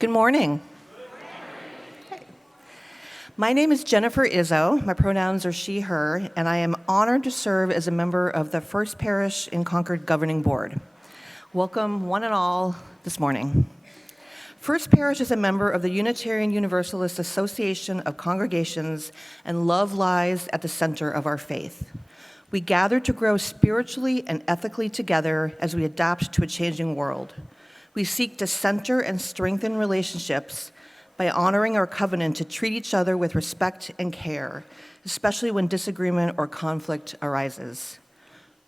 Good morning. My name is Jennifer Izzo. My pronouns are she, her, and I am honored to serve as a member of the First Parish in Concord Governing Board. Welcome, one and all, this morning. First Parish is a member of the Unitarian Universalist Association of Congregations, and love lies at the center of our faith. We gather to grow spiritually and ethically together as we adapt to a changing world. We seek to center and strengthen relationships by honoring our covenant to treat each other with respect and care, especially when disagreement or conflict arises.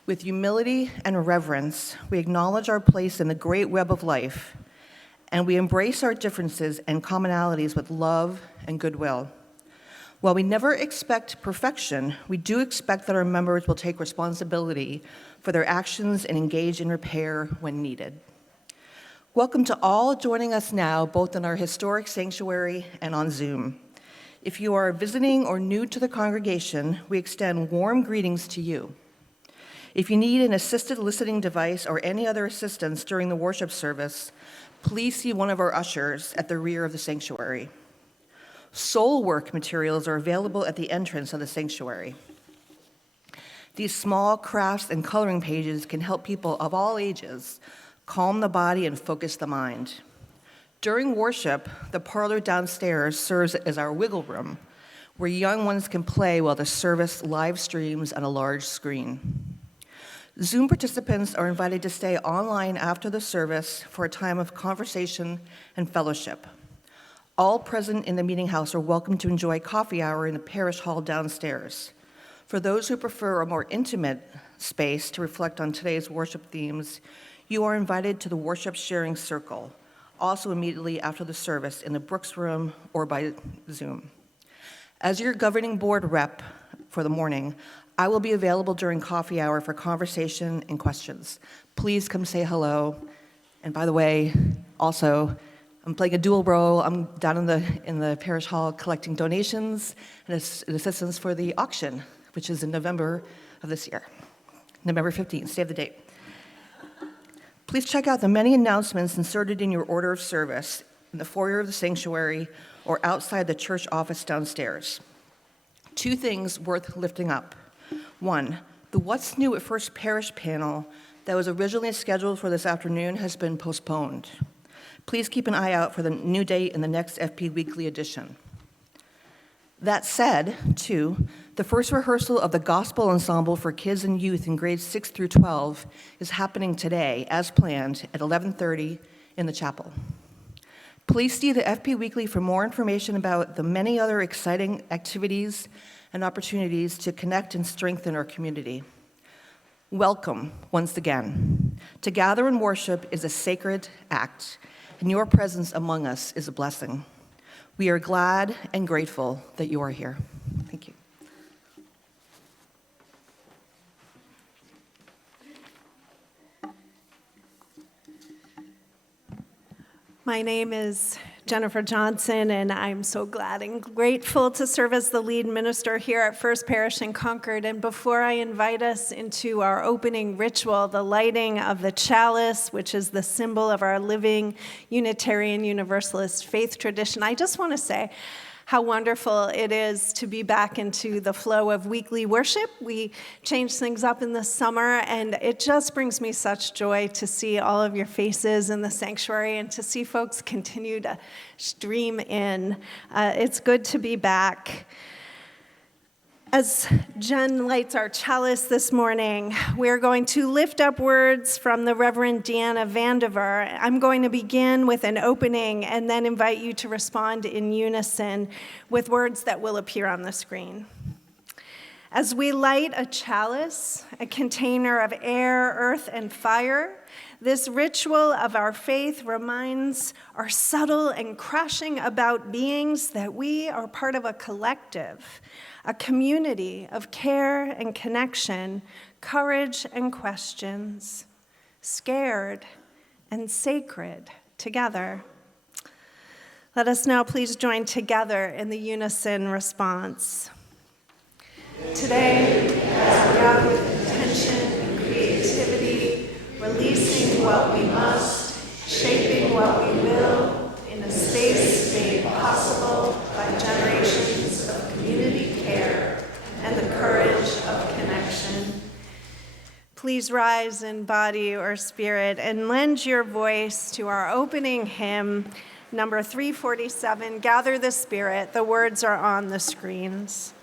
With humility and reverence, we acknowledge our place in the great web of life, and we embrace our differences and commonalities with love and goodwill. While we never expect perfection, we do expect that our members will take responsibility for their actions and engage in repair when needed. Welcome to all joining us now, both in our historic sanctuary and on Zoom. If you are visiting or new to the congregation, we extend warm greetings to you. If you need an assisted listening device or any other assistance during the worship service, please see one of our ushers at the rear of the sanctuary. Soul work materials are available at the entrance of the sanctuary. These small crafts and coloring pages can help people of all ages calm the body and focus the mind. During worship, the parlor downstairs serves as our wiggle room, where young ones can play while the service live streams on a large screen. Zoom participants are invited to stay online after the service for a time of conversation and fellowship. All present in the meeting house are welcome to enjoy coffee hour in the parish hall downstairs. For those who prefer a more intimate space to reflect on today's worship themes, you are invited to the worship sharing circle, also immediately after the service in the Brooks Room or by Zoom. As your governing board rep for the morning, I will be available during coffee hour for conversation and questions. Please come say hello. And by the way, also, I'm playing a dual role. I'm down in the parish hall collecting donations and assistance for the auction, which is in November of this year. November 15th, save the date. Please check out the many announcements inserted in your order of service in the foyer of the sanctuary or outside the church office downstairs. Two things worth lifting up. One, the What's New at First Parish panel that was originally scheduled for this afternoon has been postponed. Please keep an eye out for the new date in the next FP Weekly edition. That said, two, the first rehearsal of the Gospel Ensemble for kids and youth in grades 6 through 12 is happening today, as planned, at 11:30 in the chapel. Please see the FP Weekly for more information about the many other exciting activities and opportunities to connect and strengthen our community. Welcome, once again. To gather and worship is a sacred act, and your presence among us is a blessing. We are glad and grateful that you are here. Thank you. My name is Jennifer Johnson, and I'm so glad and grateful to serve as the lead minister here at First Parish in Concord. And before I invite us into our opening ritual, the lighting of the chalice, which is the symbol of our living Unitarian Universalist faith tradition, I just want to say how wonderful it is to be back into the flow of weekly worship. We changed things up in the summer, and it just brings me such joy to see all of your faces in the sanctuary and to see folks continue to stream in. It's good to be back. As Jen lights our chalice this morning, we're going to lift up words from the Reverend Deanna Vandiver. I'm going to begin with an opening and then invite you to respond in unison with words that will appear on the screen. As we light a chalice, a container of air, earth, and fire, this ritual of our faith reminds our subtle and crashing about beings that we are part of a collective, a community of care and connection, courage and questions, scared and sacred together. Let us now please join together in the unison response. Today, as we gather with intention and creativity, releasing what we must, shaping what we will, in a Please rise in body or spirit and lend your voice to our opening hymn, number 347, Gather the Spirit. The words are on the screens.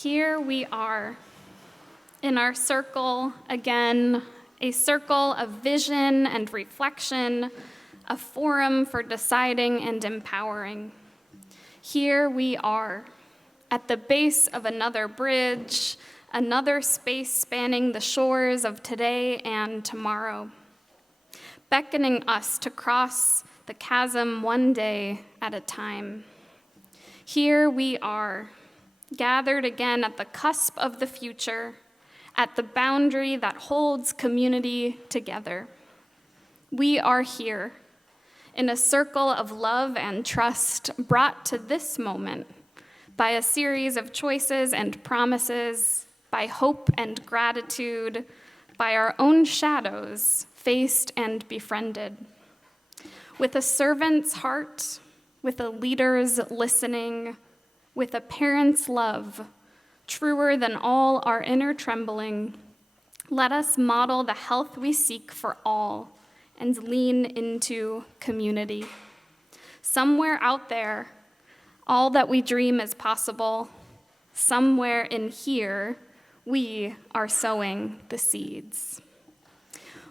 Here we are in our circle again, a circle of vision and reflection, a forum for deciding and empowering. Here we are at the base of another bridge, another space spanning the shores of today and tomorrow, beckoning us to cross the chasm one day at a time. Here we are, gathered again at the cusp of the future, at the boundary that holds community together. We are here in a circle of love and trust brought to this moment by a series of choices and promises, by hope and gratitude, by our own shadows faced and befriended. With a servant's heart, with a leader's listening, with a parent's love, truer than all our inner trembling, let us model the health we seek for all and lean into community. Somewhere out there, all that we dream is possible. Somewhere in here, we are sowing the seeds.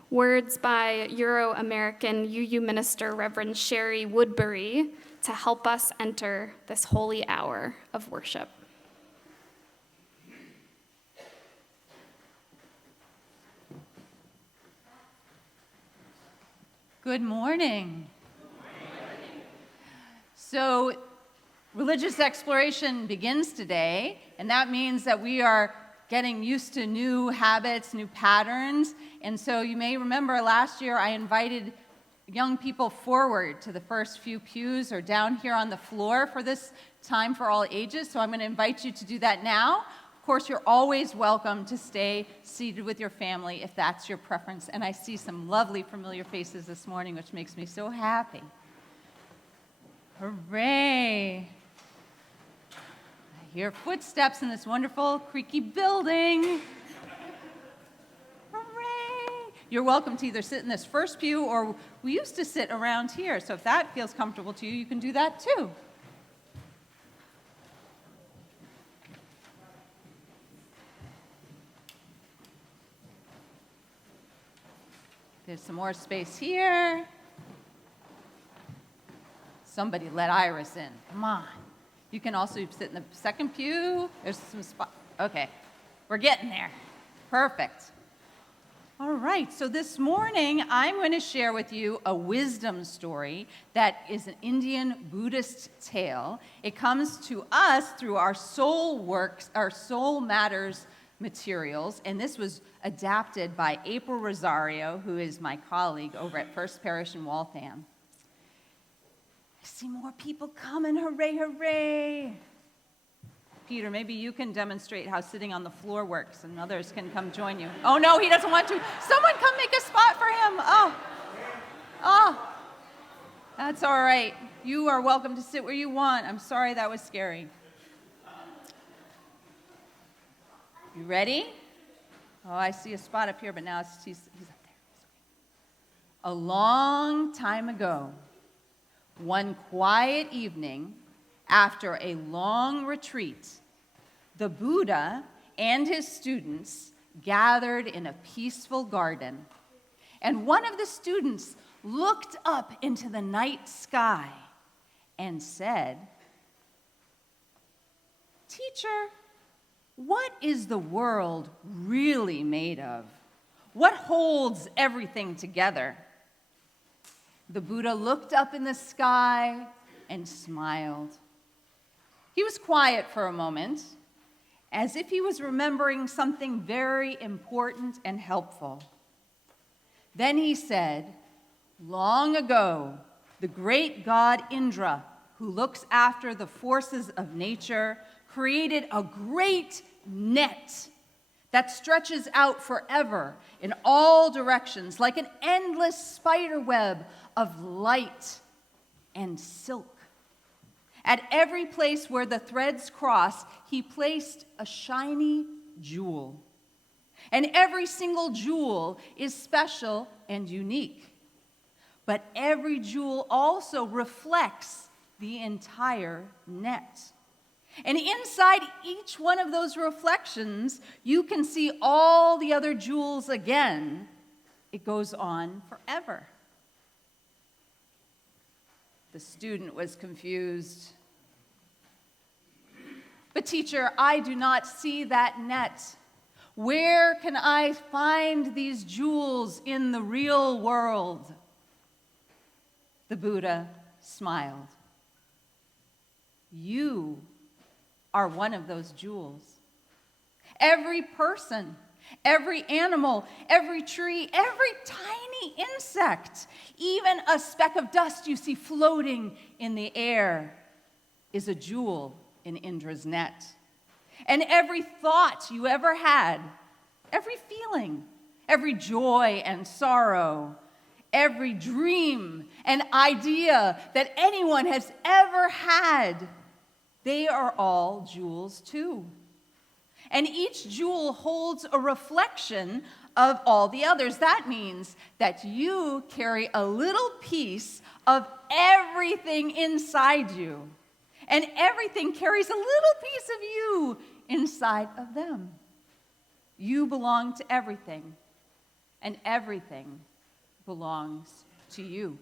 Words by Euro-American UU minister Reverend Sherry Woodbury to help us enter this holy hour of worship. Good morning. So, religious exploration begins today, and that means that we are getting used to new habits, new patterns. And so you may remember last year I invited young people forward to the first few pews or down here on the floor for this time for all ages. So I'm going to invite you to do that now. Of course, you're always welcome to stay seated with your family if that's your preference. And I see some lovely familiar faces this morning, which makes me so happy. Hooray! I hear footsteps in this wonderful, creaky building. Hooray! You're welcome to either sit in this first pew, or we used to sit around here. So if that feels comfortable to you, you can do that too. There's some more space here. Somebody let Iris in. Come on. You can also sit in the second pew. There's some spot. Okay, we're getting there. Perfect. All right, so this morning I'm going to share with you a wisdom story that is an Indian Buddhist tale. It comes to us through our Soul Works, our Soul Matters materials, and this was adapted by April Rosario, who is my colleague over at First Parish in Waltham. I see more people coming. Hooray, hooray. Peter, maybe you can demonstrate how sitting on the floor works, and others can come join you. Oh, no, he doesn't want to. Someone come make a spot for him. Oh, that's all right. You are welcome to sit where you want. I'm sorry that was scary. You ready? Oh, I see a spot up here, but now he's up there. A long time ago, one quiet evening, after a long retreat, the Buddha and his students gathered in a peaceful garden. And one of the students looked up into the night sky and said, "Teacher, what is the world really made of? What holds everything together?" The Buddha looked up in the sky and smiled. He was quiet for a moment, as if he was remembering something very important and helpful. Then he said, "Long ago, the great god Indra, who looks after the forces of nature, created a great net that stretches out forever in all directions like an endless spider web of light and silk. At every place where the threads cross, he placed a shiny jewel. And every single jewel is special and unique. But every jewel also reflects the entire net. And inside each one of those reflections, you can see all the other jewels again. It goes on forever." The student was confused. "But teacher, I do not see that net. Where can I find these jewels in the real world?" The Buddha smiled. "You are one of those jewels. Every person, every animal, every tree, every tiny insect, even a speck of dust you see floating in the air is a jewel in Indra's net. And every thought you ever had, every feeling, every joy and sorrow, every dream and idea that anyone has ever had, they are all jewels too. And each jewel holds a reflection of all the others. That means that you carry a little piece of everything inside you. And everything carries a little piece of you inside of them. You belong to everything, and everything belongs to you."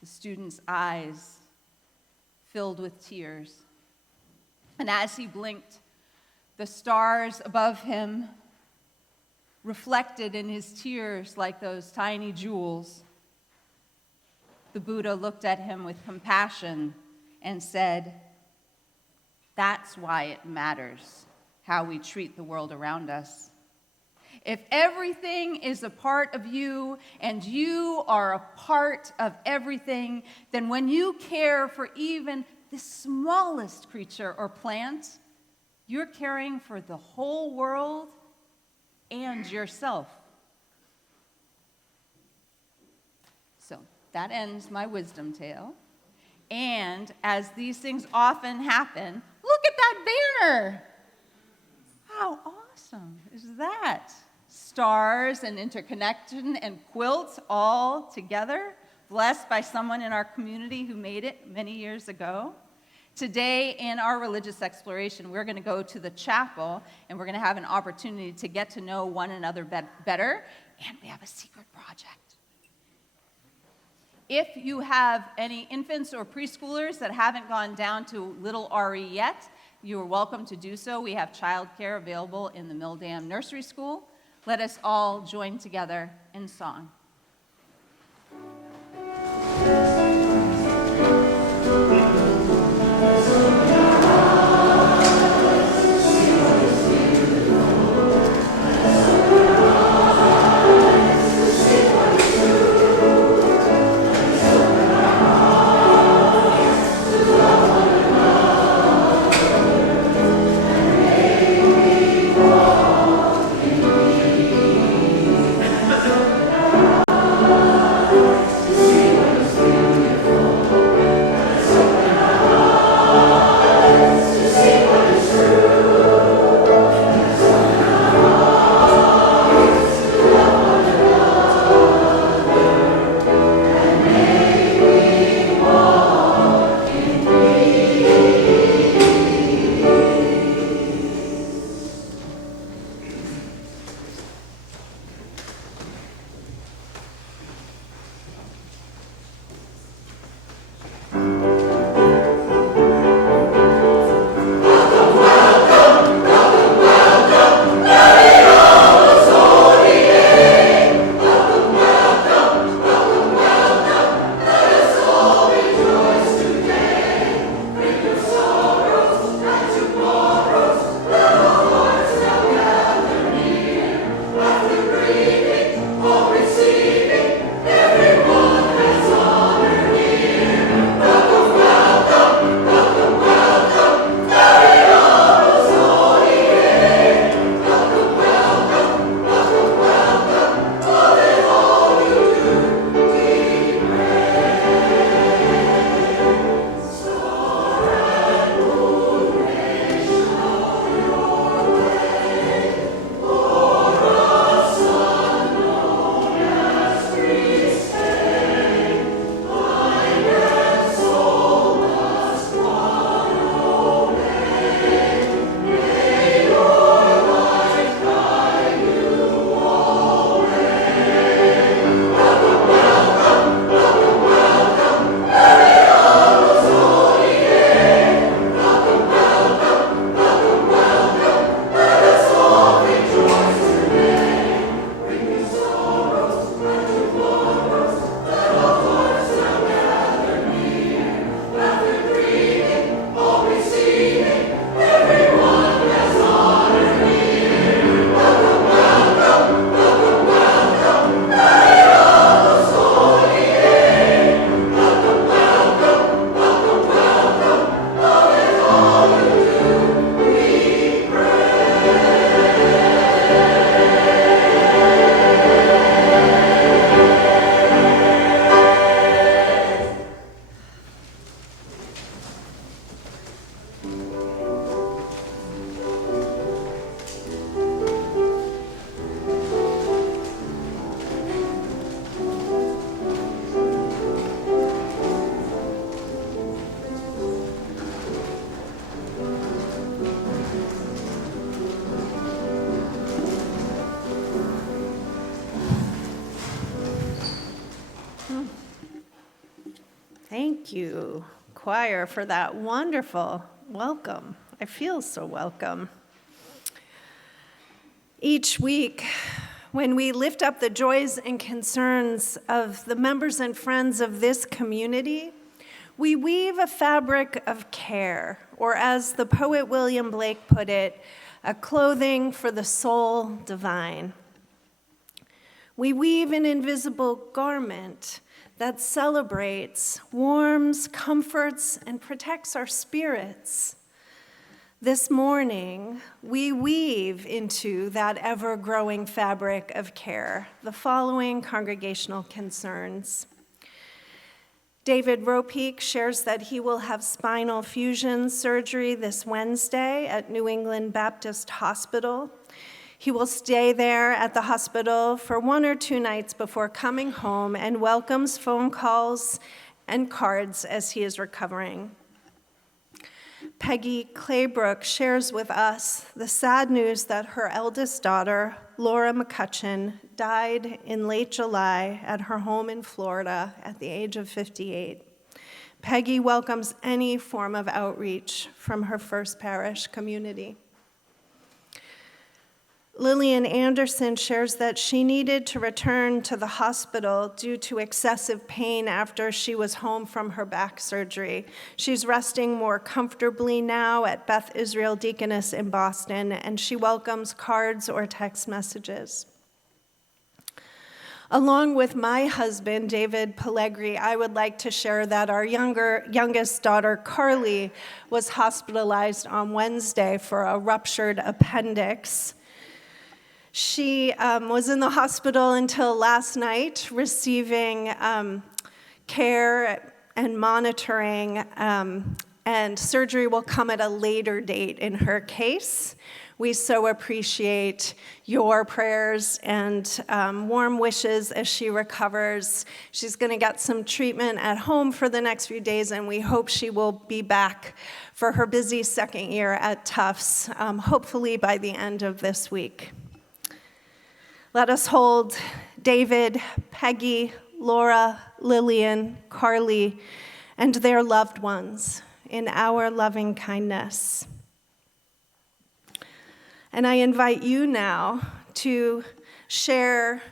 The student's eyes filled with tears. And as he blinked, the stars above him reflected in his tears like those tiny jewels. The the Buddha looked at him with compassion and said, "That's why it matters how we treat the world around us. If everything is a part of you and you are a part of everything, then when you care for even the smallest creature or plant, you're caring for the whole world and yourself." So that ends my wisdom tale. And as these things often happen, look at that banner. How awesome is that? Stars and interconnection and quilts all together, blessed by someone in our community who made it many years ago. Today, in our religious exploration, we're going to go to the chapel, and we're going to have an opportunity to get to know one another better, and we have a secret project. If you have any infants or preschoolers that haven't gone down to Little RE yet, you are welcome to do so. We have childcare available in the Mill Dam Nursery School. Let us all join together in song. Thank you, choir, for that wonderful welcome. I feel so welcome. Each week, when we lift up the joys and concerns of the members and friends of this community, we weave a fabric of care, or as the poet William Blake put it, a clothing for the soul divine. We weave an invisible garment that celebrates, warms, comforts, and protects our spirits. This morning, we weave into that ever-growing fabric of care the following congregational concerns. David Ropeek shares that he will have spinal fusion surgery this Wednesday at New England Baptist Hospital. He will stay there at the hospital for 1 or 2 nights before coming home and welcomes phone calls and cards as he is recovering. Peggy Claybrook shares with us the sad news that her eldest daughter, Laura McCutcheon, died in late July at her home in Florida at the age of 58. Peggy welcomes any form of outreach from her First Parish community. Lillian Anderson shares that she needed to return to the hospital due to excessive pain after she was home from her back surgery. She's resting more comfortably now at Beth Israel Deaconess in Boston, and she welcomes cards or text messages. Along with my husband, David Pellegri, I would like to share that our youngest daughter, Carly, was hospitalized on Wednesday for a ruptured appendix. She was in the hospital until last night, receiving care and monitoring, and surgery will come at a later date in her case. We so appreciate your prayers and warm wishes as she recovers. She's going to get some treatment at home for the next few days, and we hope she will be back for her busy second year at Tufts, hopefully by the end of this week. Let us hold David, Peggy, Laura, Lillian, Carly, and their loved ones in our loving kindness. And I invite you now to share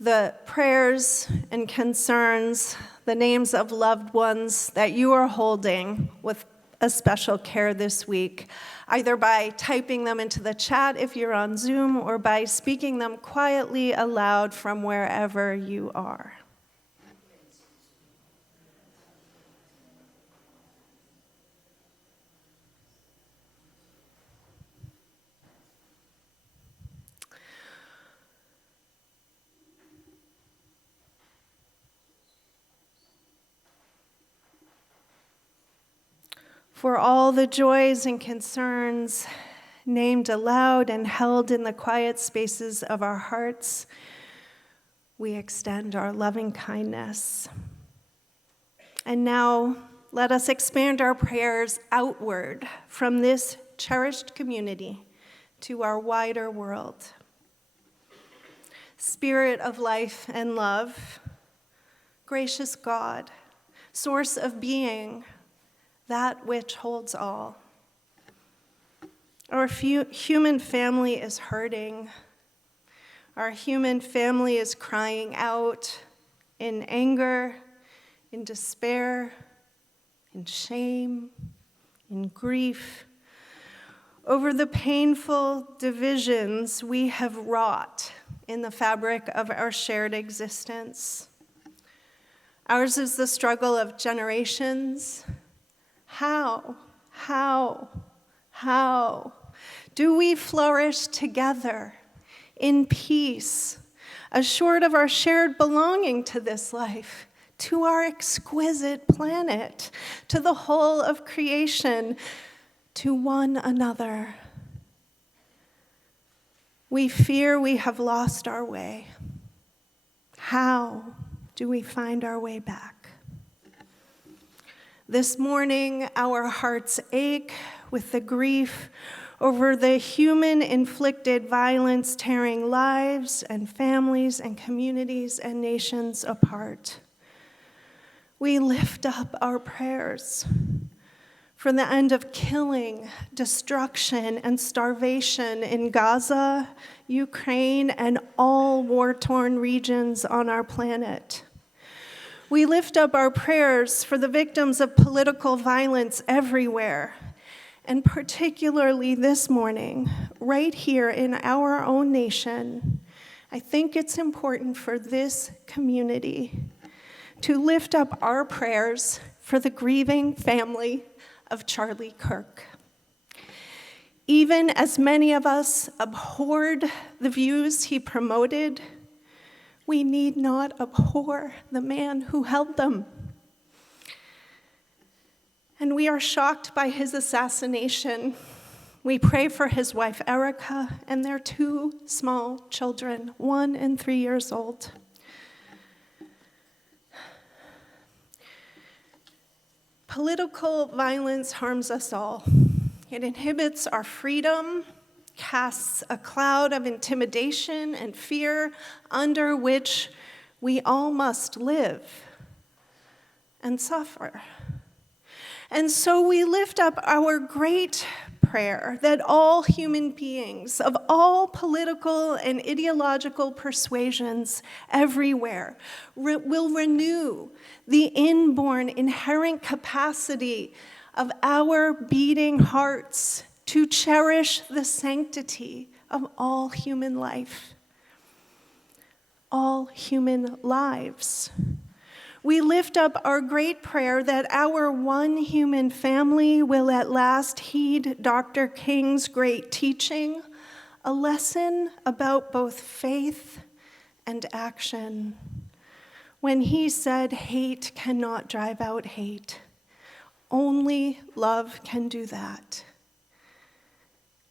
the prayers and concerns, the names of loved ones that you are holding with a special care this week, either by typing them into the chat if you're on Zoom or by speaking them quietly aloud from wherever you are. For all the joys and concerns named aloud and held in the quiet spaces of our hearts, we extend our loving kindness. And now, let us expand our prayers outward from this cherished community to our wider world. Spirit of life and love, gracious God, source of being, that which holds all. Our human family is hurting. Our human family is crying out in anger, in despair, in shame, in grief, over the painful divisions we have wrought in the fabric of our shared existence. Ours is the struggle of generations. How do we flourish together in peace, assured of our shared belonging to this life, to our exquisite planet, to the whole of creation, to one another? We fear we have lost our way. How do we find our way back? This morning, our hearts ache with the grief over the human-inflicted violence tearing lives and families and communities and nations apart. We lift up our prayers for the end of killing, destruction, and starvation in Gaza, Ukraine, and all war-torn regions on our planet. We lift up our prayers for the victims of political violence everywhere, and particularly this morning, right here in our own nation. I think it's important for this community to lift up our prayers for the grieving family of Charlie Kirk. Even as many of us abhorred the views he promoted, we need not abhor the man who held them. And we are shocked by his assassination. We pray for his wife, Erica, and their 2 small children, 1 and 3 years old. Political violence harms us all. It inhibits our freedom, casts a cloud of intimidation and fear under which we all must live and suffer. And so we lift up our great prayer that all human beings of all political and ideological persuasions everywhere will renew the inborn inherent capacity of our beating hearts to cherish the sanctity of all human life, all human lives. We lift up our great prayer that our one human family will at last heed Dr. King's great teaching, a lesson about both faith and action, when he said, "Hate cannot drive out hate. Only love can do that."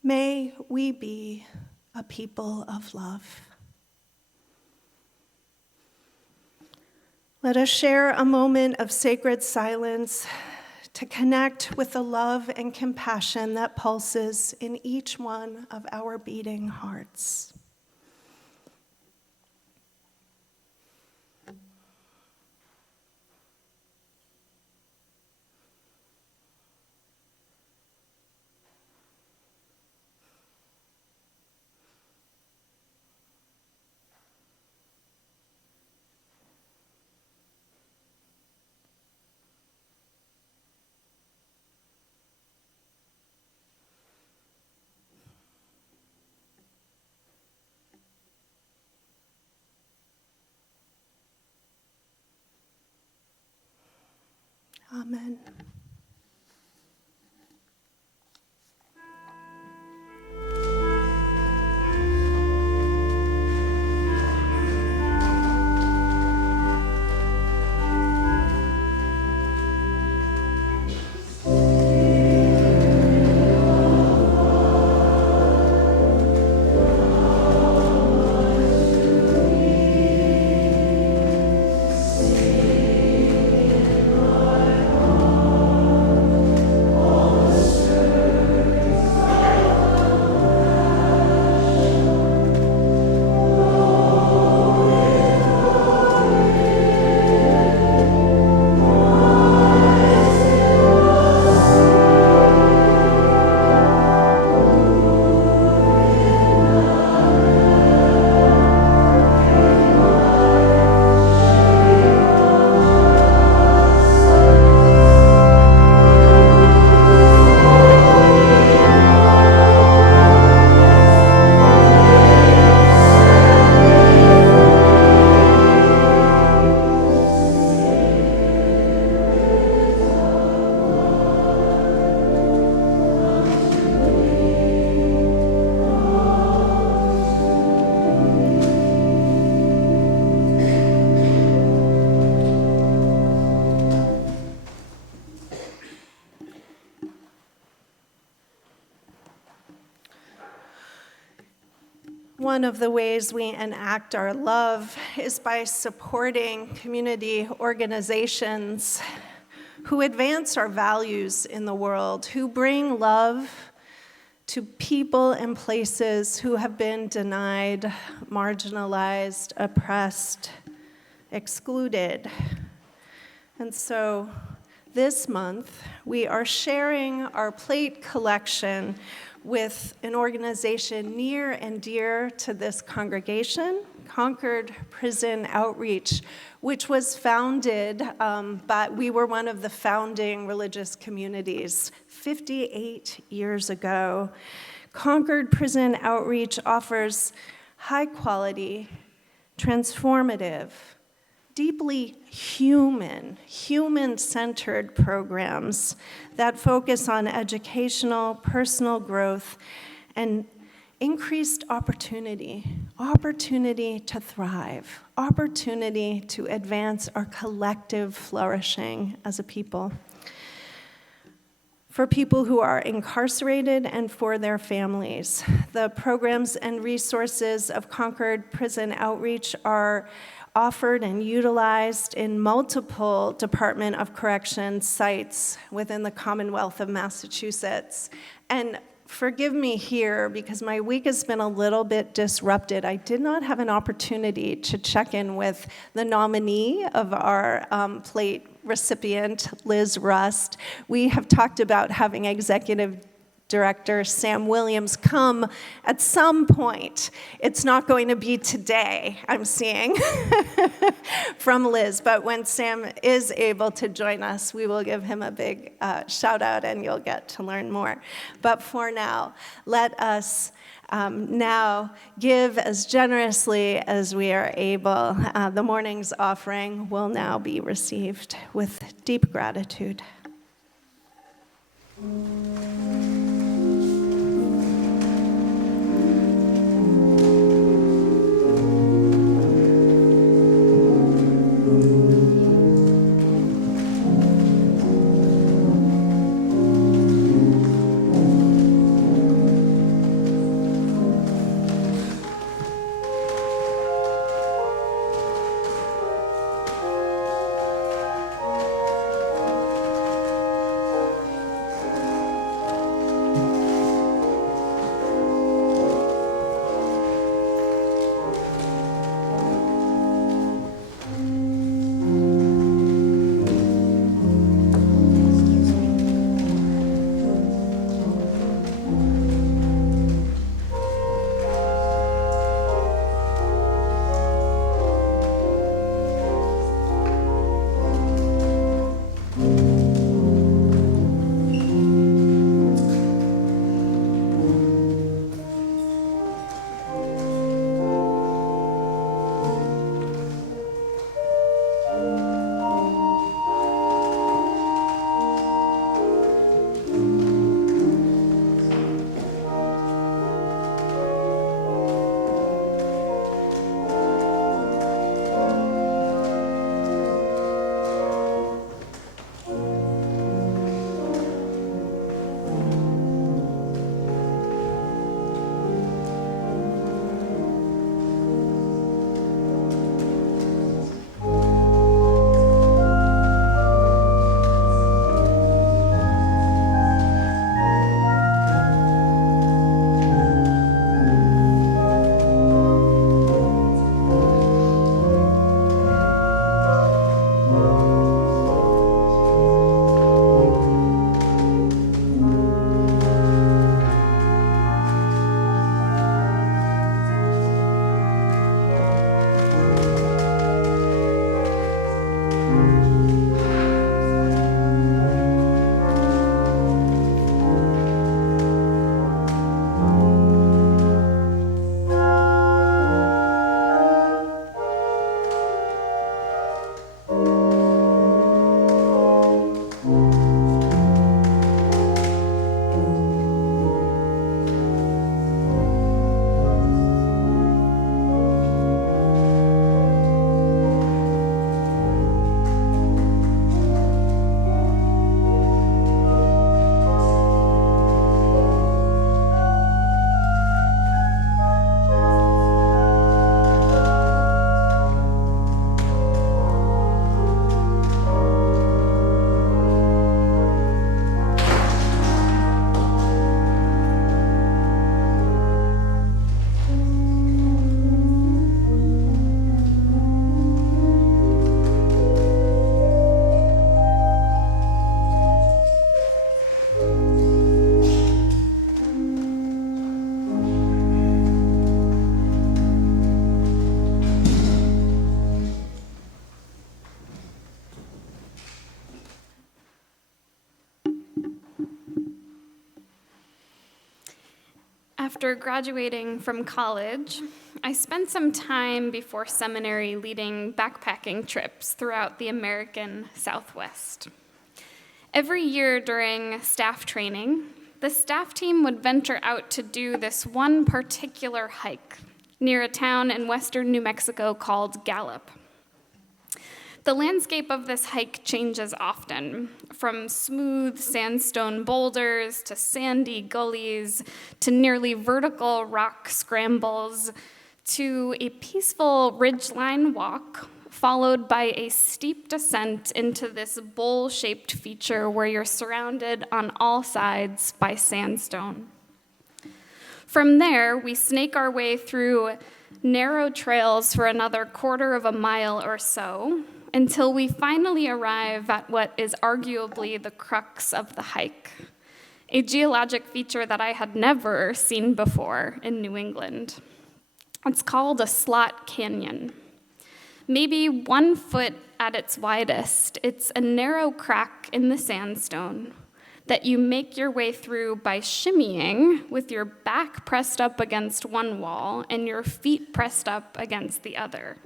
May we be a people of love. Let us share a moment of sacred silence to connect with the love and compassion that pulses in each one of our beating hearts. Amen. One of the ways we enact our love is by supporting community organizations who advance our values in the world, who bring love to people and places who have been denied, marginalized, oppressed, excluded. And so This month, we are sharing our plate collection with an organization near and dear to this congregation, Concord Prison Outreach, which was founded, we were one of the founding religious communities 58 years ago. Concord Prison Outreach offers high quality, transformative, deeply human-centered programs that focus on educational, personal growth, and increased opportunity to thrive, opportunity to advance our collective flourishing as a people. For people who are incarcerated and for their families, the programs and resources of Concord Prison Outreach are offered and utilized in multiple Department of Corrections sites within the Commonwealth of Massachusetts. And forgive me here, because my week has been a little bit disrupted. I did not have an opportunity to check in with the nominee of our plate recipient, Liz Rust. We have talked about having Executive Director Sam Williams come at some point. It's not going to be today, I'm seeing, from Liz, but when Sam is able to join us, we will give him a big shout out and you'll get to learn more. But for now, let us now give as generously as we are able. The morning's offering will now be received with deep gratitude. After graduating from college, I spent some time before seminary leading backpacking trips throughout the American Southwest. Every year during staff training, the staff team would venture out to do this one particular hike near a town in western New Mexico called Gallup. The landscape of this hike changes often, from smooth sandstone boulders to sandy gullies to nearly vertical rock scrambles to a peaceful ridgeline walk followed by a steep descent into this bowl-shaped feature where you're surrounded on all sides by sandstone. From there, we snake our way through narrow trails for another quarter of a mile or so, until we finally arrive at what is arguably the crux of the hike, a geologic feature that I had never seen before in New England. It's called a slot canyon. Maybe 1 foot at its widest, it's a narrow crack in the sandstone that you make your way through by shimmying with your back pressed up against one wall and your feet pressed up against the other.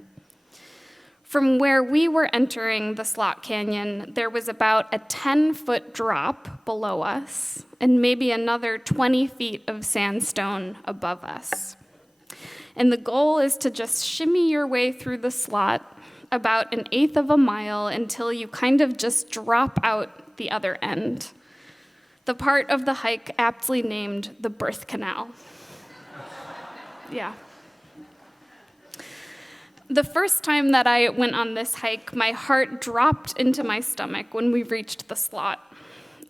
From where we were entering the slot canyon, there was about a 10-foot drop below us and maybe another 20 feet of sandstone above us. And the goal is to just shimmy your way through the slot about 1/8 of a mile until you kind of just drop out the other end. The part of the hike aptly named the birth canal. Yeah. The first time that I went on this hike, my heart dropped into my stomach when we reached the slot.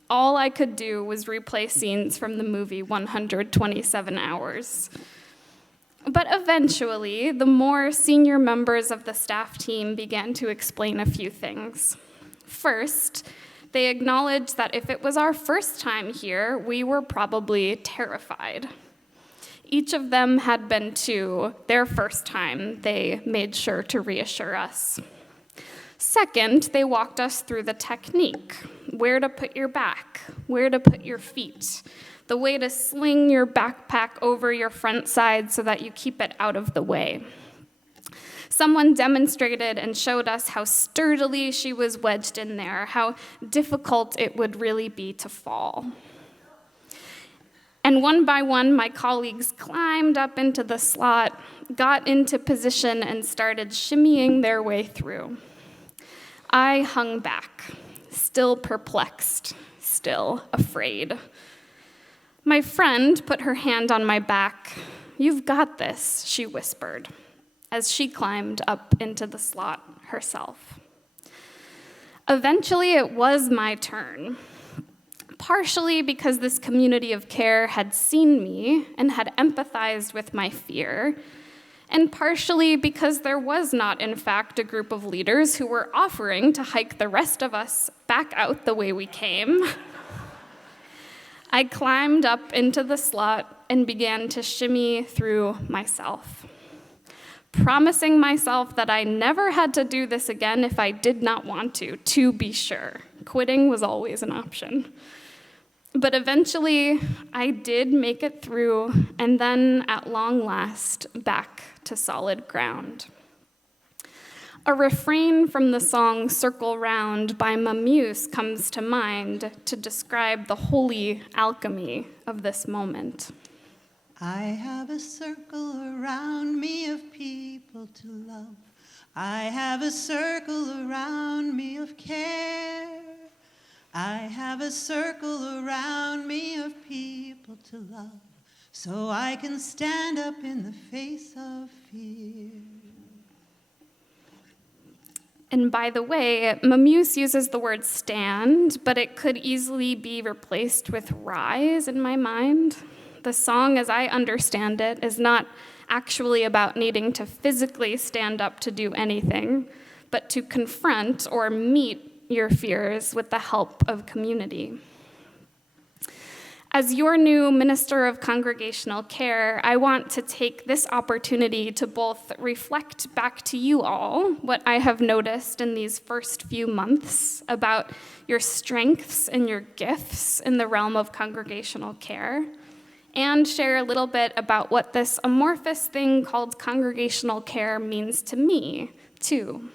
All I could do was replay scenes from the movie 127 Hours. But eventually, the more senior members of the staff team began to explain a few things. First, they acknowledged that if it was our first time here, we were probably terrified. Each of them had been to their first time. They made sure to reassure us. Second, they walked us through the technique, where to put your back, where to put your feet, the way to sling your backpack over your front side so that you keep it out of the way. Someone demonstrated and showed us how sturdily she was wedged in there, how difficult it would really be to fall. And one by one, my colleagues climbed up into the slot, got into position, and started shimmying their way through. I hung back, still perplexed, still afraid. My friend put her hand on my back. "You've got this," she whispered, as she climbed up into the slot herself. Eventually, it was my turn. Partially because this community of care had seen me and had empathized with my fear, and partially because there was not, in fact, a group of leaders who were offering to hike the rest of us back out the way we came. I climbed up into the slot and began to shimmy through myself, promising myself that I never had to do this again if I did not want to be sure. Quitting was always an option. But eventually, I did make it through, and then, at long last, back to solid ground. A refrain from the song "Circle Round" by Mamuse comes to mind to describe the holy alchemy of this moment. I have a circle around me of people to love. I have a circle around me of care. I have a circle around me of people to love, so I can stand up in the face of fear. And by the way, Mamuse uses the word stand, but it could easily be replaced with rise in my mind. The song, as I understand it, is not actually about needing to physically stand up to do anything, but to confront or meet your fears with the help of community. As your new minister of congregational care, I want to take this opportunity to both reflect back to you all what I have noticed in these first few months about your strengths and your gifts in the realm of congregational care, and share a little bit about what this amorphous thing called congregational care means to me, too.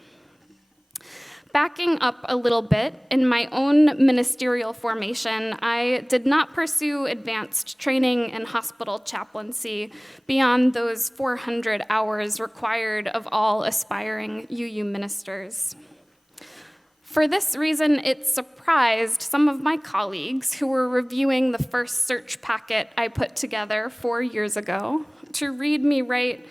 Backing up a little bit, in my own ministerial formation, I did not pursue advanced training in hospital chaplaincy beyond those 400 hours required of all aspiring UU ministers. For this reason, it surprised some of my colleagues who were reviewing the first search packet I put together 4 years ago to read me write,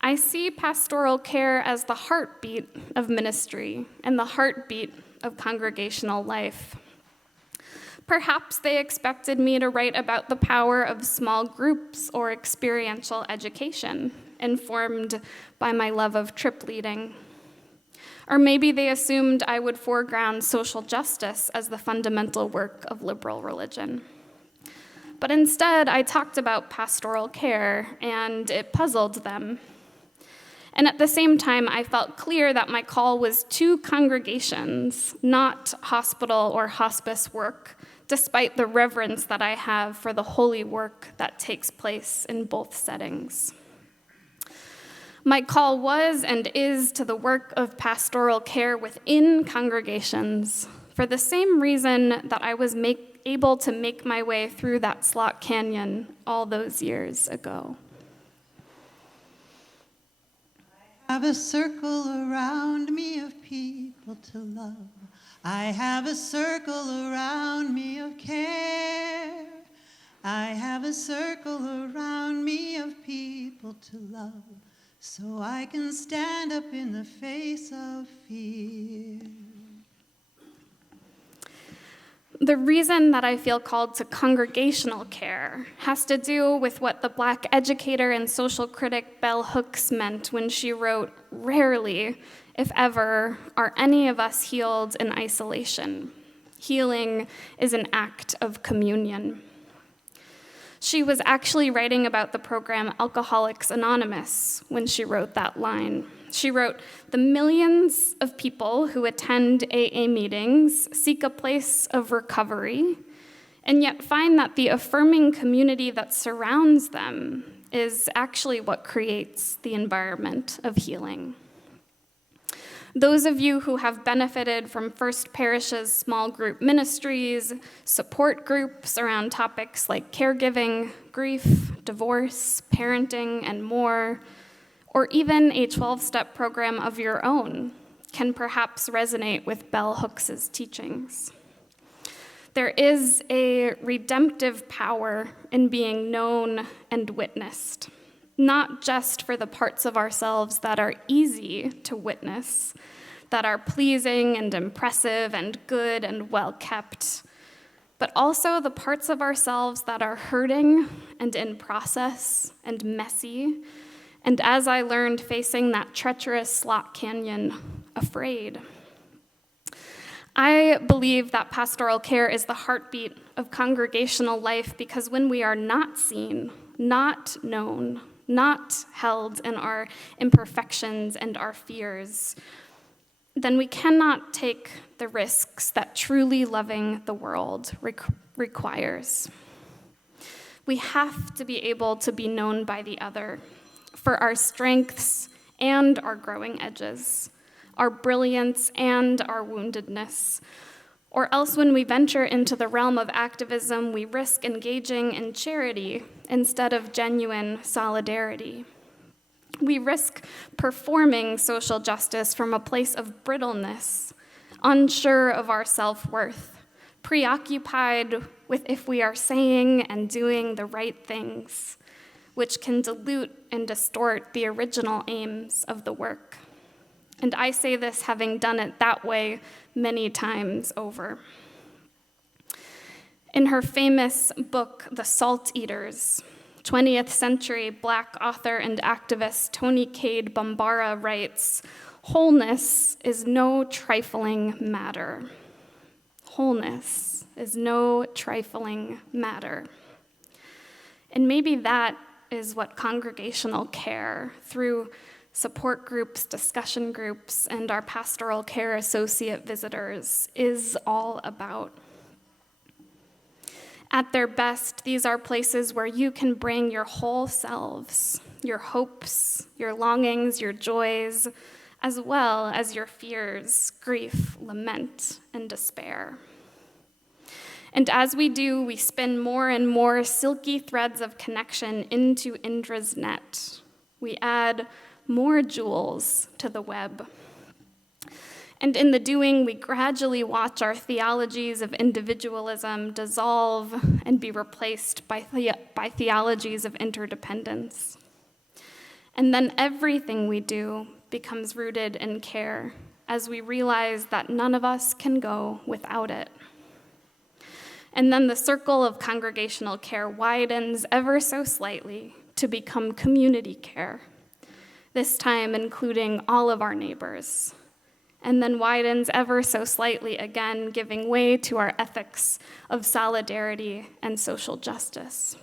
"I see pastoral care as the heartbeat of ministry and the heartbeat of congregational life." Perhaps they expected me to write about the power of small groups or experiential education, informed by my love of trip leading. Or maybe they assumed I would foreground social justice as the fundamental work of liberal religion. But instead, I talked about pastoral care, and it puzzled them. And at the same time, I felt clear that my call was to congregations, not hospital or hospice work, despite the reverence that I have for the holy work that takes place in both settings. My call was and is to the work of pastoral care within congregations for the same reason that I was able to make my way through that slot canyon all those years ago. I have a circle around me of people to love. I have a circle around me of care. I have a circle around me of people to love, so I can stand up in the face of fear. The reason that I feel called to congregational care has to do with what the Black educator and social critic Bell Hooks meant when she wrote, "Rarely, if ever, are any of us healed in isolation. Healing is an act of communion." She was actually writing about the program Alcoholics Anonymous when she wrote that line. She wrote, "The millions of people who attend AA meetings seek a place of recovery, and yet find that the affirming community that surrounds them is actually what creates the environment of healing." Those of you who have benefited from First Parish's small group ministries, support groups around topics like caregiving, grief, divorce, parenting, and more, or even a 12-step program of your own, can perhaps resonate with Bell Hooks's teachings. There is a redemptive power in being known and witnessed, not just for the parts of ourselves that are easy to witness, that are pleasing and impressive and good and well-kept, but also the parts of ourselves that are hurting and in process and messy, and as I learned, facing that treacherous slot canyon, afraid. I believe that pastoral care is the heartbeat of congregational life because when we are not seen, not known, not held in our imperfections and our fears, then we cannot take the risks that truly loving the world requires. We have to be able to be known by the other for our strengths and our growing edges, our brilliance and our woundedness, or else when we venture into the realm of activism, we risk engaging in charity instead of genuine solidarity. We risk performing social justice from a place of brittleness, unsure of our self-worth, preoccupied with if we are saying and doing the right things, which can dilute and distort the original aims of the work. And I say this having done it that way many times over. In her famous book, The Salt Eaters, 20th century Black author and activist Toni Cade Bambara writes, "Wholeness is no trifling matter. Wholeness is no trifling matter." And maybe that is what congregational care, through support groups, discussion groups, and our pastoral care associate visitors, is all about. At their best, these are places where you can bring your whole selves, your hopes, your longings, your joys, as well as your fears, grief, lament, and despair. And as we do, we spin more and more silky threads of connection into Indra's net. We add more jewels to the web. And in the doing, we gradually watch our theologies of individualism dissolve and be replaced by theologies of interdependence. And then everything we do becomes rooted in care, as we realize that none of us can go without it. And then the circle of congregational care widens ever so slightly to become community care, this time including all of our neighbors, and then widens ever so slightly again, giving way to our ethics of solidarity and social justice.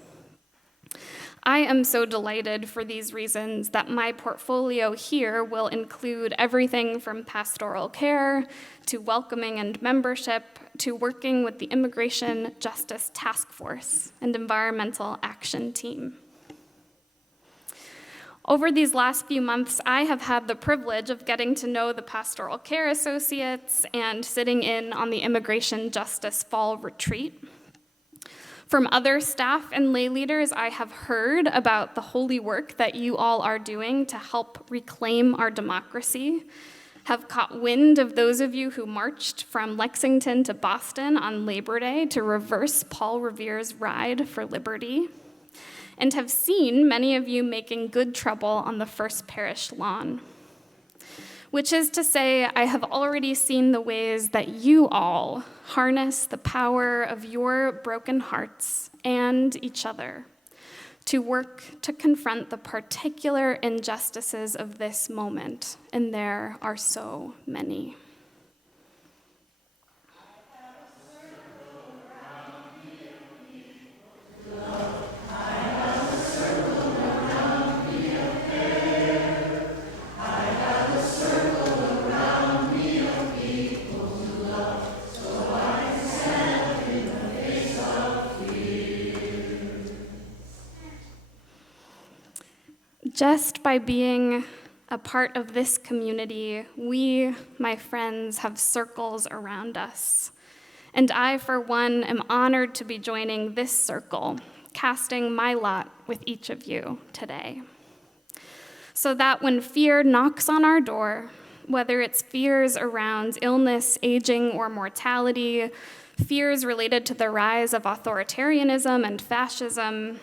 I am so delighted for these reasons that my portfolio here will include everything from pastoral care to welcoming and membership to working with the Immigration Justice Task Force and Environmental Action Team. Over these last few months, I have had the privilege of getting to know the pastoral care associates and sitting in on the Immigration Justice Fall Retreat. From other staff and lay leaders, I have heard about the holy work that you all are doing to help reclaim our democracy, have caught wind of those of you who marched from Lexington to Boston on Labor Day to reverse Paul Revere's Ride for Liberty, and have seen many of you making good trouble on the First Parish lawn. Which is to say, I have already seen the ways that you all harness the power of your broken hearts and each other to work to confront the particular injustices of this moment, and there are so many. Just by being a part of this community, we, my friends, have circles around us. And I, for one, am honored to be joining this circle, casting my lot with each of you today. So that when fear knocks on our door, whether it's fears around illness, aging, or mortality, fears related to the rise of authoritarianism and fascism,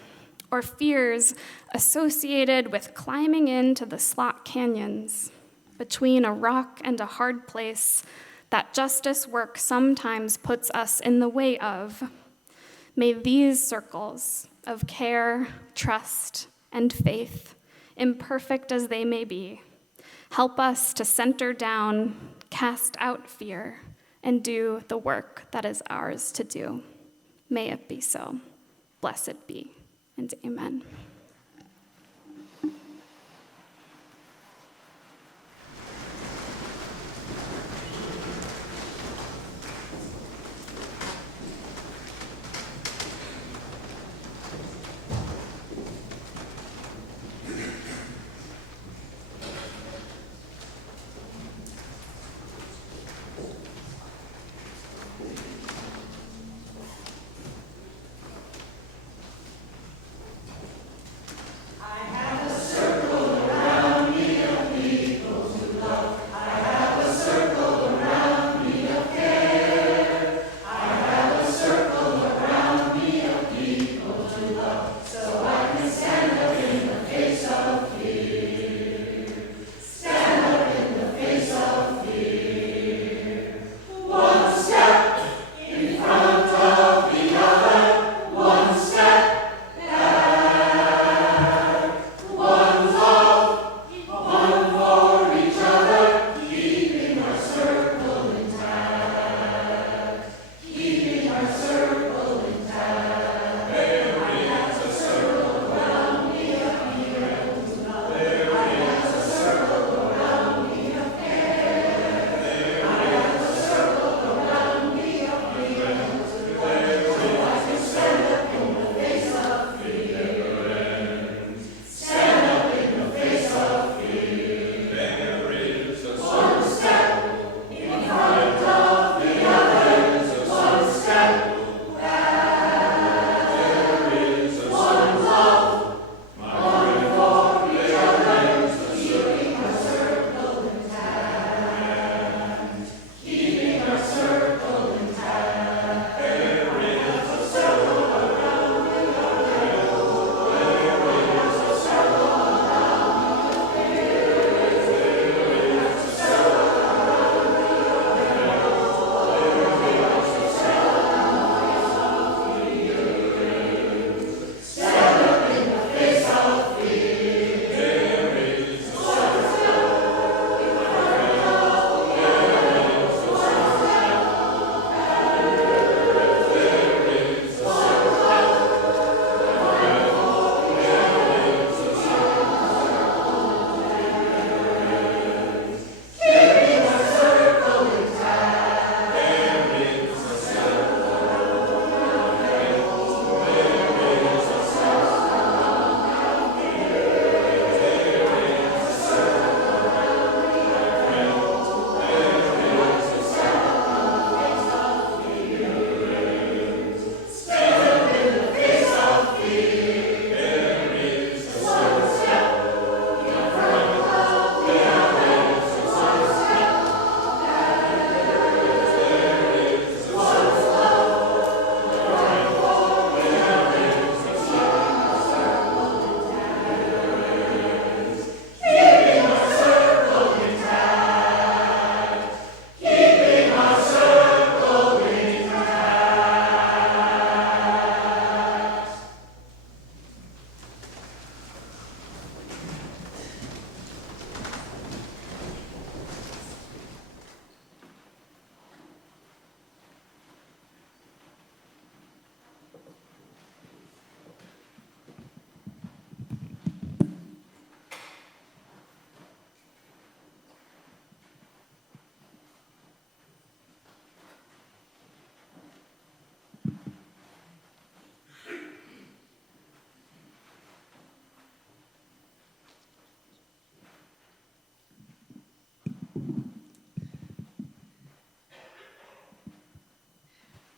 or fears associated with climbing into the slot canyons between a rock and a hard place that justice work sometimes puts us in the way of, may these circles of care, trust, and faith, imperfect as they may be, help us to center down, cast out fear, and do the work that is ours to do. May it be so. Blessed be. And amen.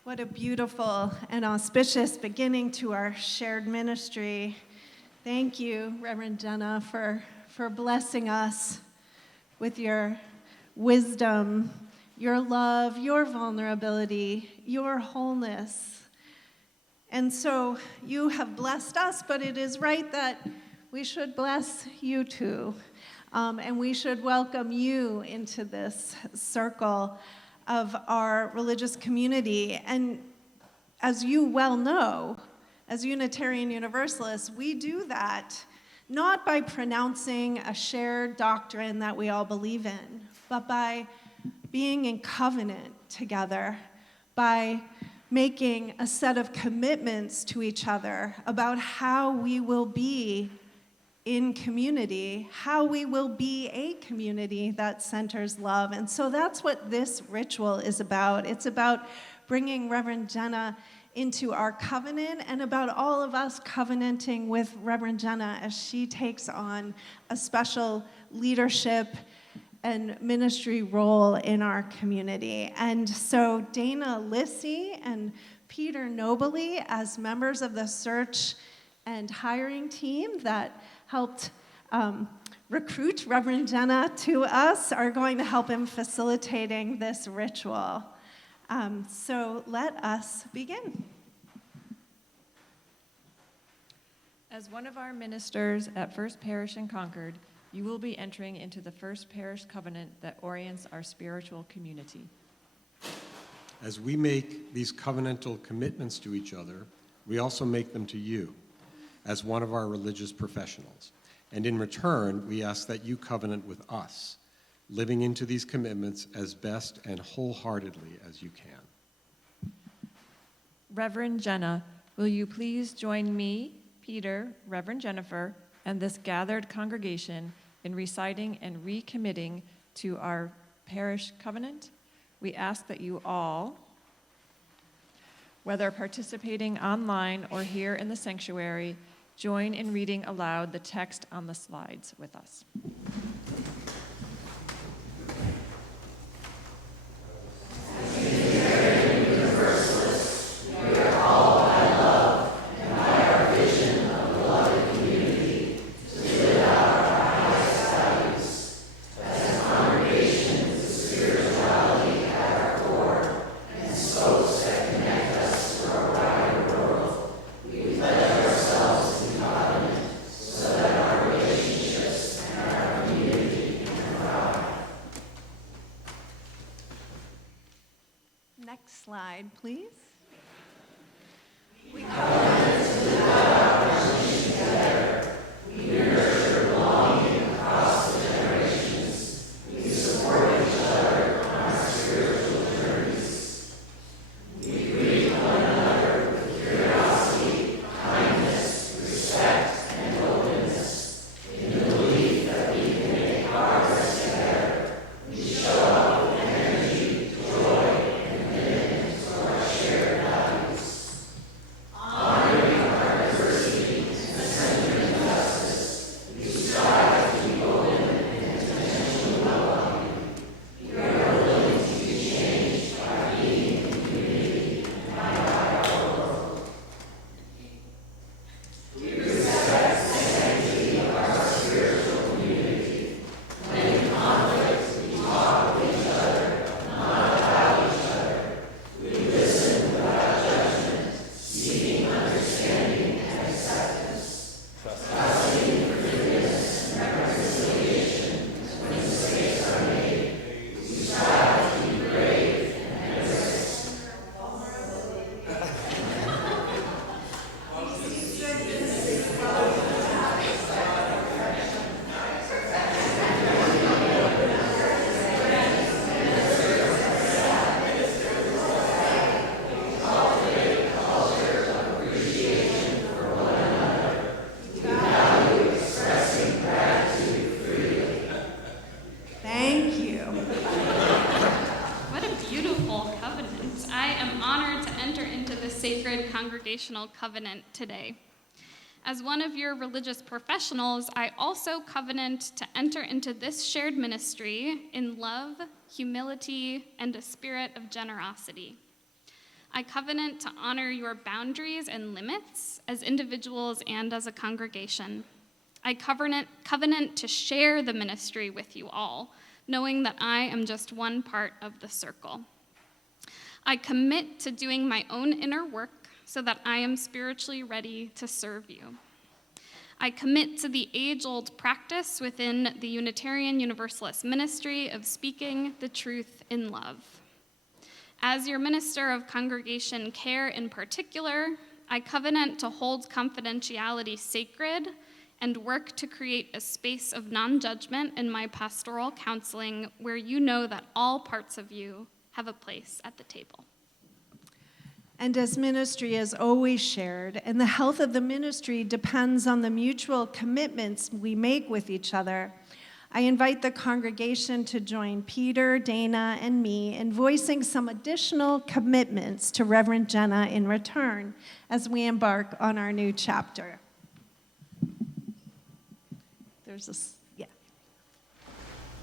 What a beautiful and auspicious beginning to our shared ministry. Thank you, Reverend Jenna, for blessing us with your wisdom, your love, your vulnerability, your wholeness. And so you have blessed us, but it is right that we should bless you too. And we should welcome you into this circle of our religious community. And as you well know, as Unitarian Universalists, we do that not by pronouncing a shared doctrine that we all believe in, but by being in covenant together, by making a set of commitments to each other about how we will be in community, how we will be a community that centers love. And so that's what this ritual is about. It's about bringing Reverend Jenna into our covenant and about all of us covenanting with Reverend Jenna as she takes on a special leadership and ministry role in our community. And so Dana Lissy and Peter Nobly, as members of the search and hiring team that helped recruit Reverend Jenna to us, are going to help him facilitating this ritual. So let us begin. As one of our ministers at First Parish in Concord, you will be entering into the First Parish covenant that orients our spiritual community. As we make these covenantal commitments to each other, we also make them to you as one of our religious professionals. And in return, we ask that you covenant with us, living into these commitments as best and wholeheartedly as you can. Reverend Jenna, will you please join me, Peter, Reverend Jennifer, and this gathered congregation in reciting and recommitting to our parish covenant? We ask that you all, whether participating online or here in the sanctuary, join in reading aloud the text on the slides with us. Next slide, please. sacred congregational covenant today. As one of your religious professionals, I also covenant to enter into this shared ministry in love, humility, and a spirit of generosity. I covenant to honor your boundaries and limits as individuals and as a congregation. I covenant to share the ministry with you all, knowing that I am just one part of the circle. I commit to doing my own inner work so that I am spiritually ready to serve you. I commit to the age-old practice within the Unitarian Universalist ministry of speaking the truth in love. As your minister of congregation care in particular, I covenant to hold confidentiality sacred and work to create a space of non-judgment in my pastoral counseling where you know that all parts of you have a place at the table. And as ministry is always shared, and the health of the ministry depends on the mutual commitments we make with each other, I invite the congregation to join Peter, Dana, and me in voicing some additional commitments to Reverend Jenna in return as we embark on our new chapter. There's a, yeah.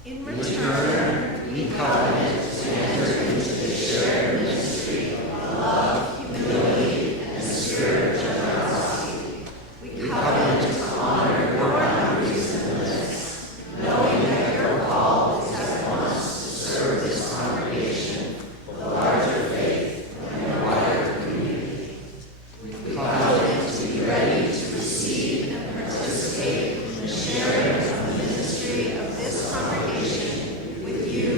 In return, we covenant to enter into the shared ministry of love, humility, and the spirit of generosity. We covenant to honor your boundaries and limits, knowing that your call is at once to serve this congregation, the larger faith, and the wider community. We covenant to be ready to receive and participate in the sharing of the ministry of this congregation with you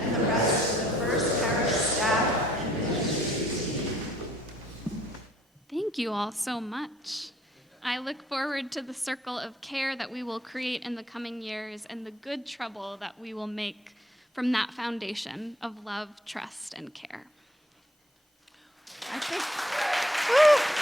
and the rest of the First Parish staff and ministry team. Thank you all so much. I look forward to the circle of care that we will create in the coming years and the good trouble that we will make from that foundation of love, trust, and care. I think. Woo!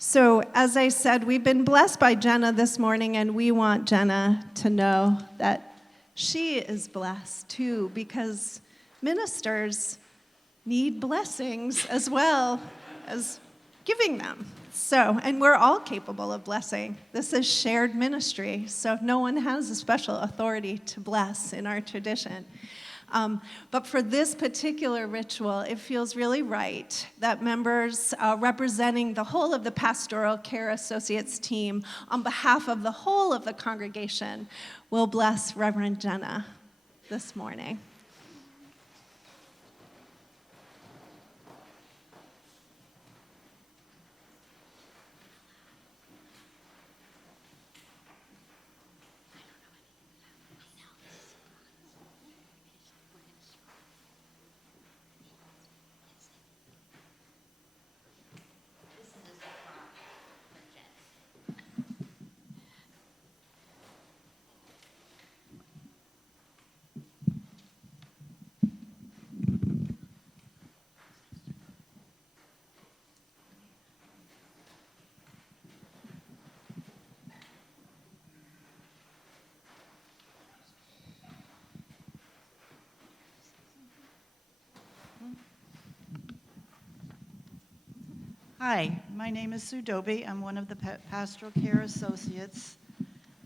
So, as I said, we've been blessed by Jenna this morning, and we want Jenna to know that she is blessed too, because ministers need blessings as well as giving them. So, and we're all capable of blessing. This is shared ministry, so no one has a special authority to bless in our tradition. But for this particular ritual, it feels really right that members representing the whole of the Pastoral Care Associates team on behalf of the whole of the congregation will bless Reverend Jenna this morning. Hi, my name is Sue Doby. I'm one of the Pastoral Care Associates,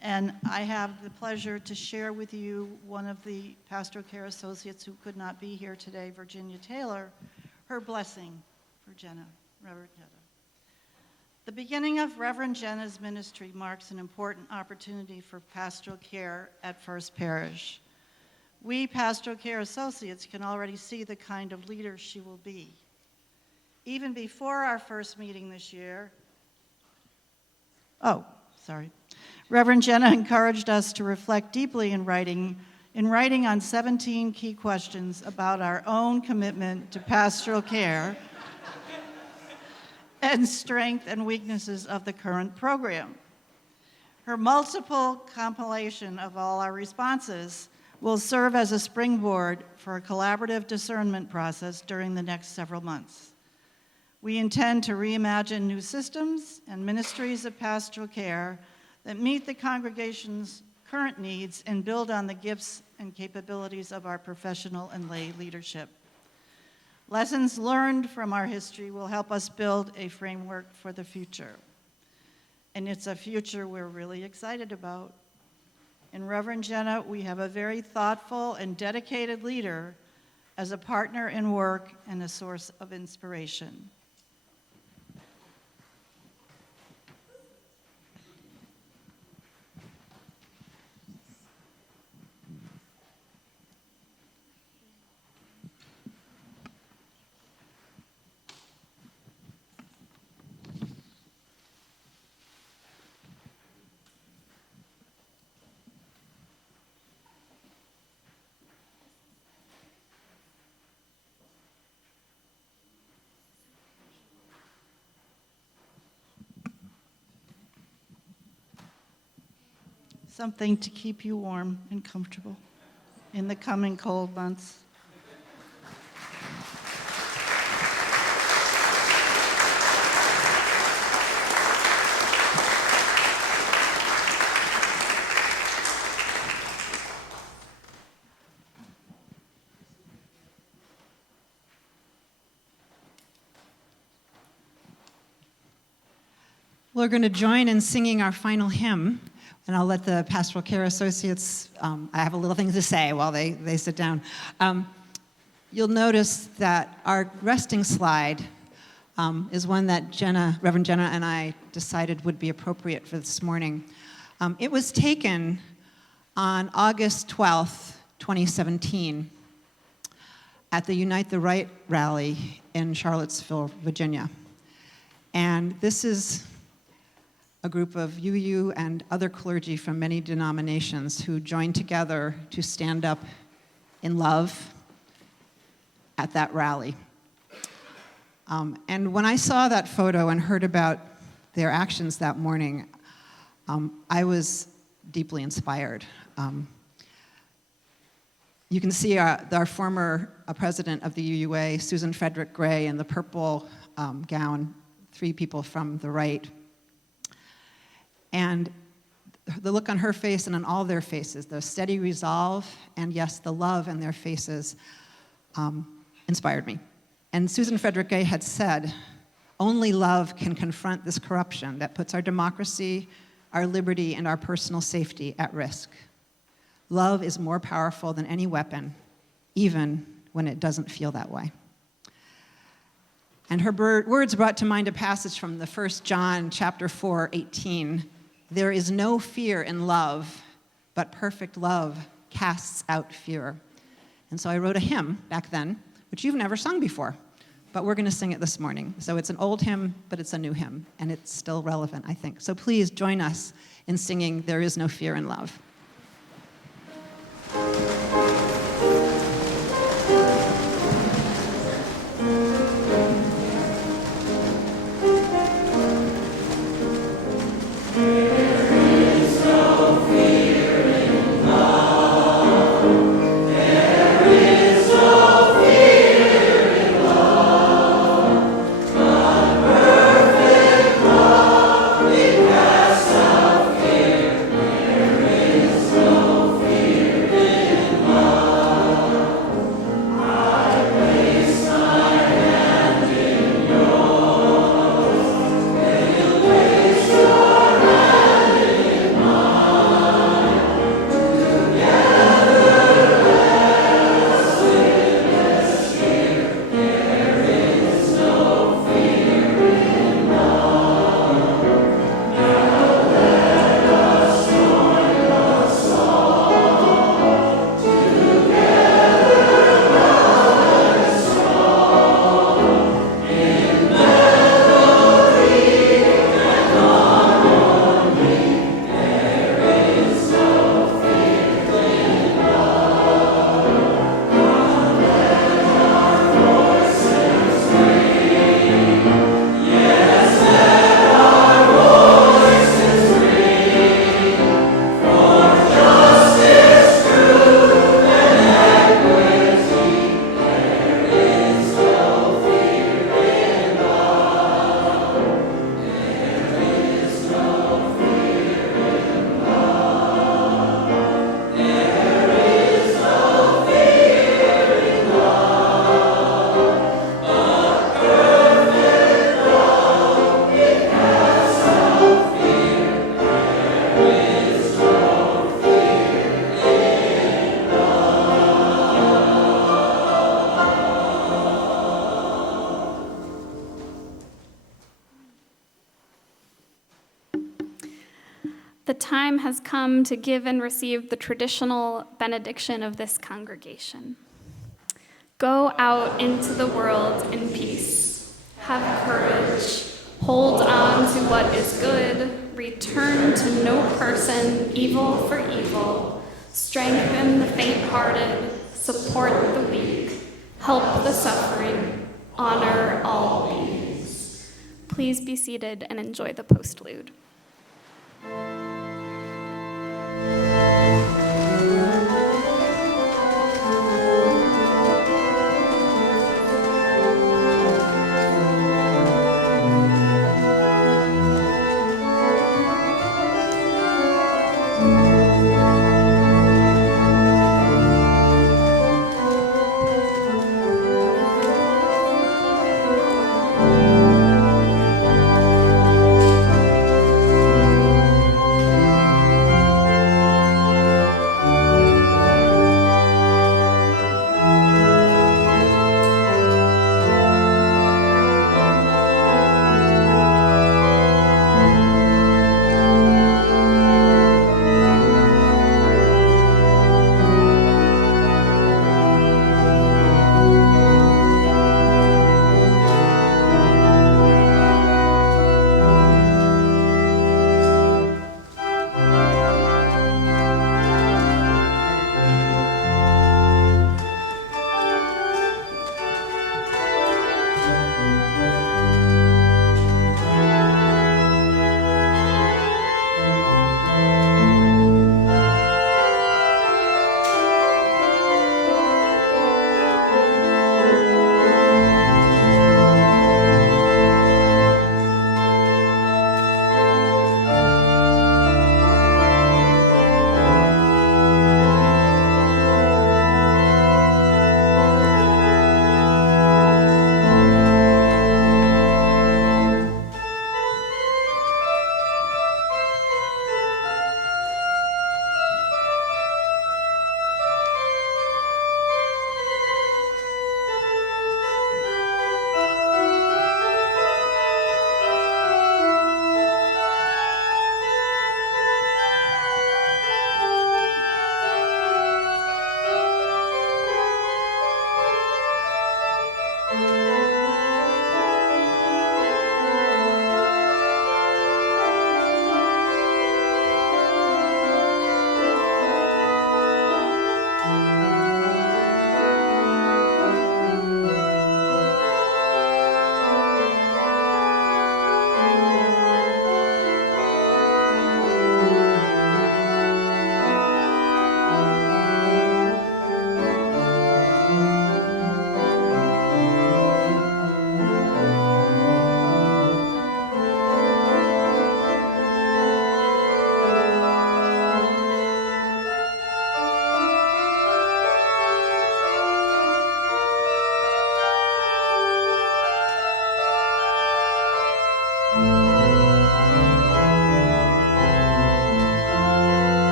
and I have the pleasure to share with you one of the Pastoral Care Associates who could not be here today, Virginia Taylor, her blessing for Jenna, Reverend Jenna. The beginning of Reverend Jenna's ministry marks an important opportunity for pastoral care at First Parish. We Pastoral Care Associates can already see the kind of leader she will be. Even before our first meeting this year, Reverend Jenna encouraged us to reflect deeply in writing on 17 key questions about our own commitment to pastoral care and strength and weaknesses of the current program. Her multiple compilation of all our responses will serve as a springboard for a collaborative discernment process during the next several months. We intend to reimagine new systems and ministries of pastoral care that meet the congregation's current needs and build on the gifts and capabilities of our professional and lay leadership. Lessons learned from our history will help us build a framework for the future. And it's a future we're really excited about. In Reverend Jenna, we have a very thoughtful and dedicated leader as a partner in work and a source of inspiration. Something to keep you warm and comfortable in the coming cold months. We're going to join in singing our final hymn. And I'll let the Pastoral Care Associates, I have a little thing to say while they sit down. You'll notice that our resting slide is one that Reverend Jenna and I decided would be appropriate for this morning. It was taken on August 12th, 2017, at the Unite the Right rally in Charlottesville, Virginia. And this is a group of UU and other clergy from many denominations who joined together to stand up in love at that rally. And when I saw that photo and heard about their actions that morning, I was deeply inspired. You can see our former president of the UUA, Susan Frederick Gray, in the purple gown, 3 people from the right. And the look on her face and on all their faces, the steady resolve, and yes, the love in their faces inspired me. And Susan Frederick Gray had said, only love can confront this corruption that puts our democracy, our liberty, and our personal safety at risk. Love is more powerful than any weapon, even when it doesn't feel that way. And her words brought to mind a passage from the 1 John chapter 4:18. There is no fear in love, but perfect love casts out fear. And so I wrote a hymn back then, which you've never sung before, but we're going to sing it this morning. So it's an old hymn, but it's a new hymn, and it's still relevant, I think. So please join us in singing There Is No Fear in Love. There is The time has come to give and receive the traditional benediction of this congregation. Go out into the world in peace. Have courage. Hold on to what is good. Return to no person evil for evil. Strengthen the faint-hearted. Support the weak. Help the suffering. Honor all beings. Please be seated and enjoy the postlude.